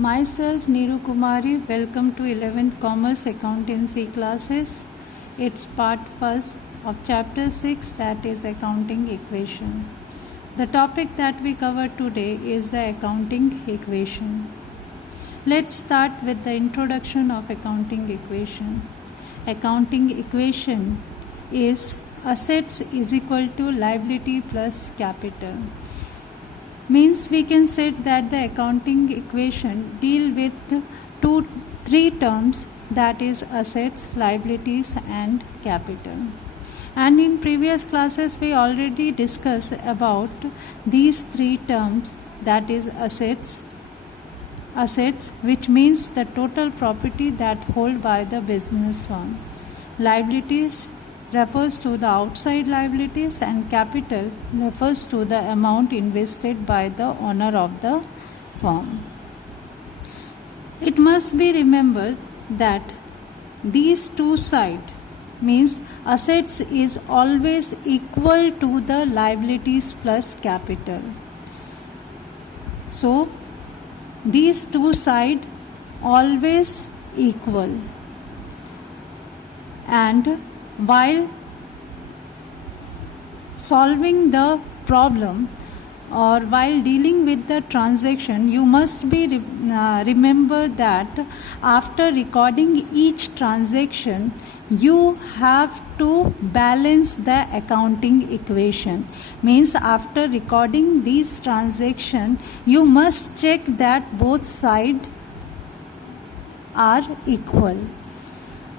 Myself Neeru Kumari, welcome to 11th Commerce Accountancy classes. It's part first of chapter 6, that is accounting equation. The topic that we cover today is the accounting equation. Let's start with the introduction of accounting equation. Accounting equation is assets is equal to liability plus capital. Means we can say that the accounting equation deal with three terms, that is assets, liabilities and capital. And in previous classes we already discussed about these three terms, that is assets which means the total property that hold by the business firm. Liabilities refers to the outside liabilities and capital refers to the amount invested by the owner of the firm. It must be remembered that these two sides means assets is always equal to the liabilities plus capital. So these two sides always equal, and while solving the problem or while dealing with the transaction, you must be remember that after recording each transaction you have to balance the accounting equation. Means after recording these transactions you must check that both sides are equal.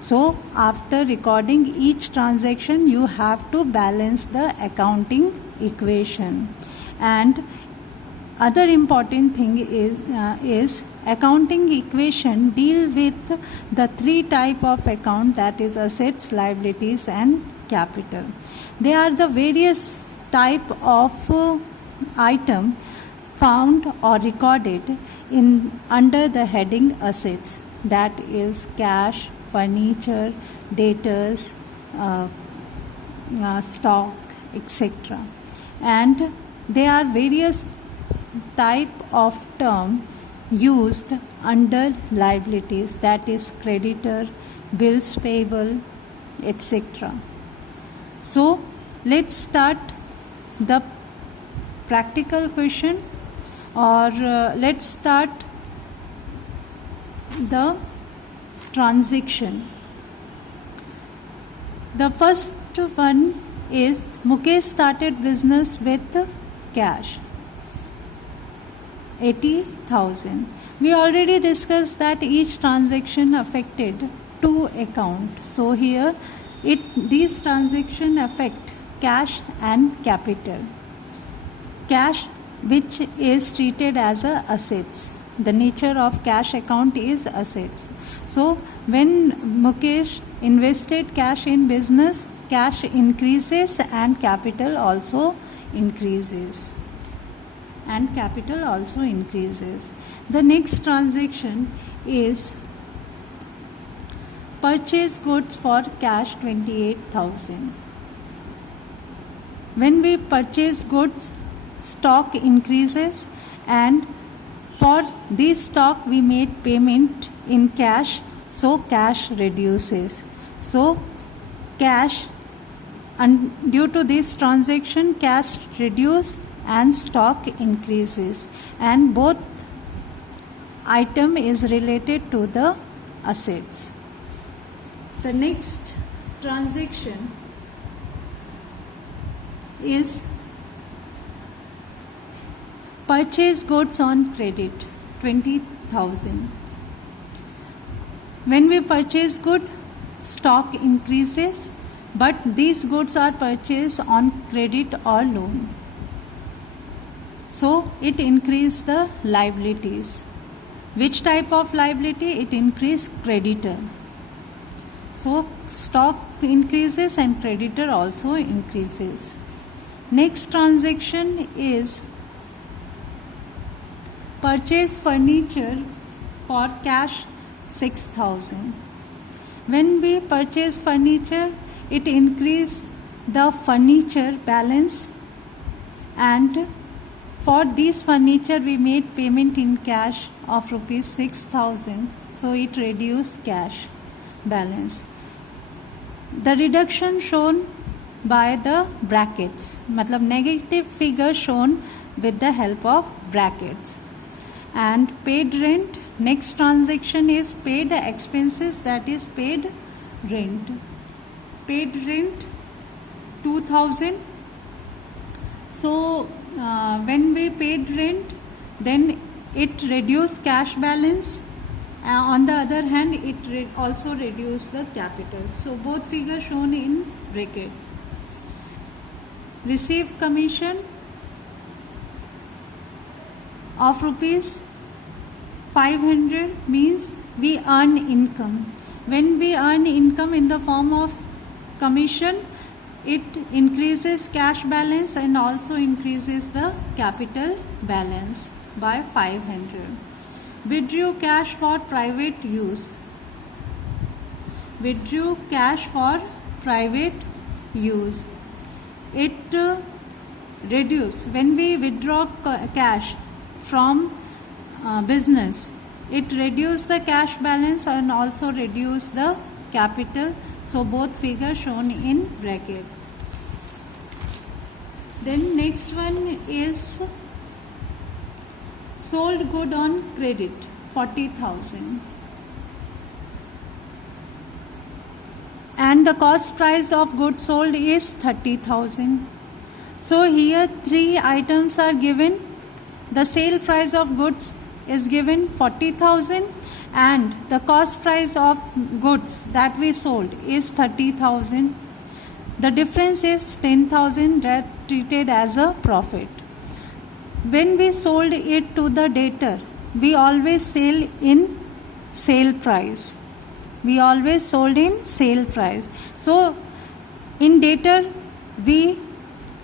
So after recording each transaction you have to balance the accounting equation. And other important thing is accounting equation deal with the three type of account, that is assets, liabilities and capital. They are the various type of item found or recorded in under the heading assets, that is cash, furniture, debtors, stock, etc. And there are various type of term used under liabilities, that is creditor, bills payable, etc. So let's start the practical question, or let's start the transaction. The first one is Mukesh started business with cash 80,000. We already discussed that each transaction affected two accounts. So here these transactions affect cash and capital. Cash, which is treated as a assets. The nature of cash account is assets. So when Mukesh invested cash in business, cash increases and capital also increases. The next transaction is purchase goods for cash 28,000. When we purchase goods, stock increases, and for this stock we made payment in cash, so cash reduces. So cash, and due to this transaction cash reduce and stock increases, and both item is related to the assets. The next transaction is purchase goods on credit 20,000. When we purchase good, stock increases, but these goods are purchased on credit or loan, so it increases the liabilities. Which type of liability? It increases creditor. So stock increases and creditor also increases. Next transaction is purchase furniture for cash 6,000. When we purchase furniture, it increases the furniture balance, and For this furniture we made payment in cash of rupees 6,000, so it reduced cash balance. The reduction shown by the brackets, matlab negative figure shown with the help of brackets. And paid rent, next transaction is paid expenses, that is paid rent. Paid rent 2,000. So when we paid rent, then it reduced cash balance. On the other hand, it also reduced the capital. So both figures shown in bracket. Receive commission of rupees 500 means we earn income. When we earn income in the form of commission, it increases cash balance and also increases the capital balance by 500. Withdrew cash for private use. Withdrew cash for private use. It reduce. When we withdraw cash from business, it reduce the cash balance and also reduce the capital. So both figures shown in bracket. Then next one is sold good on credit, 40,000. And the cost price of goods sold is 30,000. So here three items are given. The sale price of goods is given 40,000 and the cost price of goods that we sold is 30,000. The difference is 10,000 that treated as a profit. When we sold it to the debtor, we always sell in sale price. We always sold in sale price. So in debtor we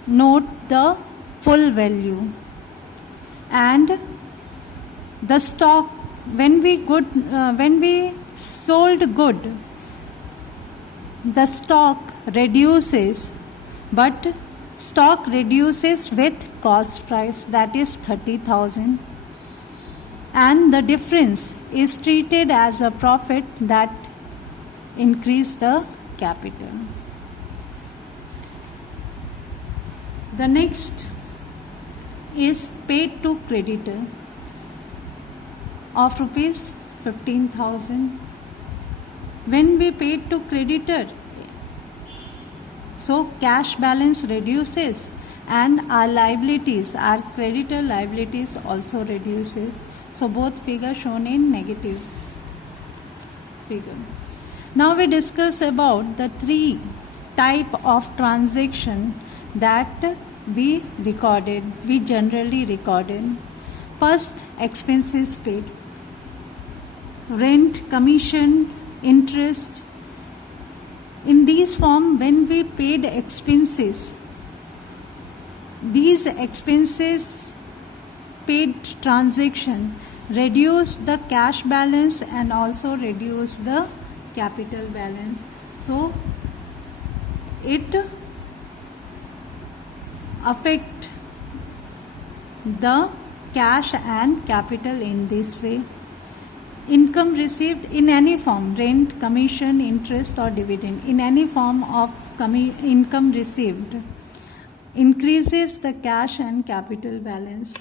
note the full value. And the stock, when we sold good, the stock reduces, but stock reduces with cost price, that is 30,000, and the difference is treated as a profit, that increase the capital. The next is paid to creditor of rupees 15,000. When we paid to creditor, so cash balance reduces and our liabilities, our creditor liabilities also reduces. So both figures shown in negative figure. Now we discuss about the three type of transaction that we generally recorded. First, expenses paid. Rent, commission, interest. In these form, when we paid expenses, these expenses paid transaction reduce the cash balance and also reduce the capital balance. So it affect the cash and capital in this way. Income received in any form, rent, commission, interest or dividend, in any form of income received increases the cash and capital balance.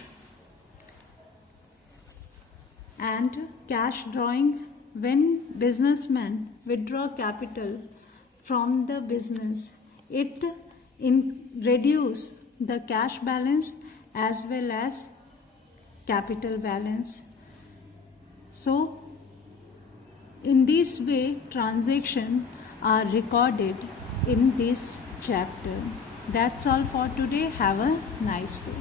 And cash drawing, when businessmen withdraw capital from the business, it reduce the cash balance as well as capital balance. So in this way, transactions are recorded in this chapter. That's all for today. Have a nice day.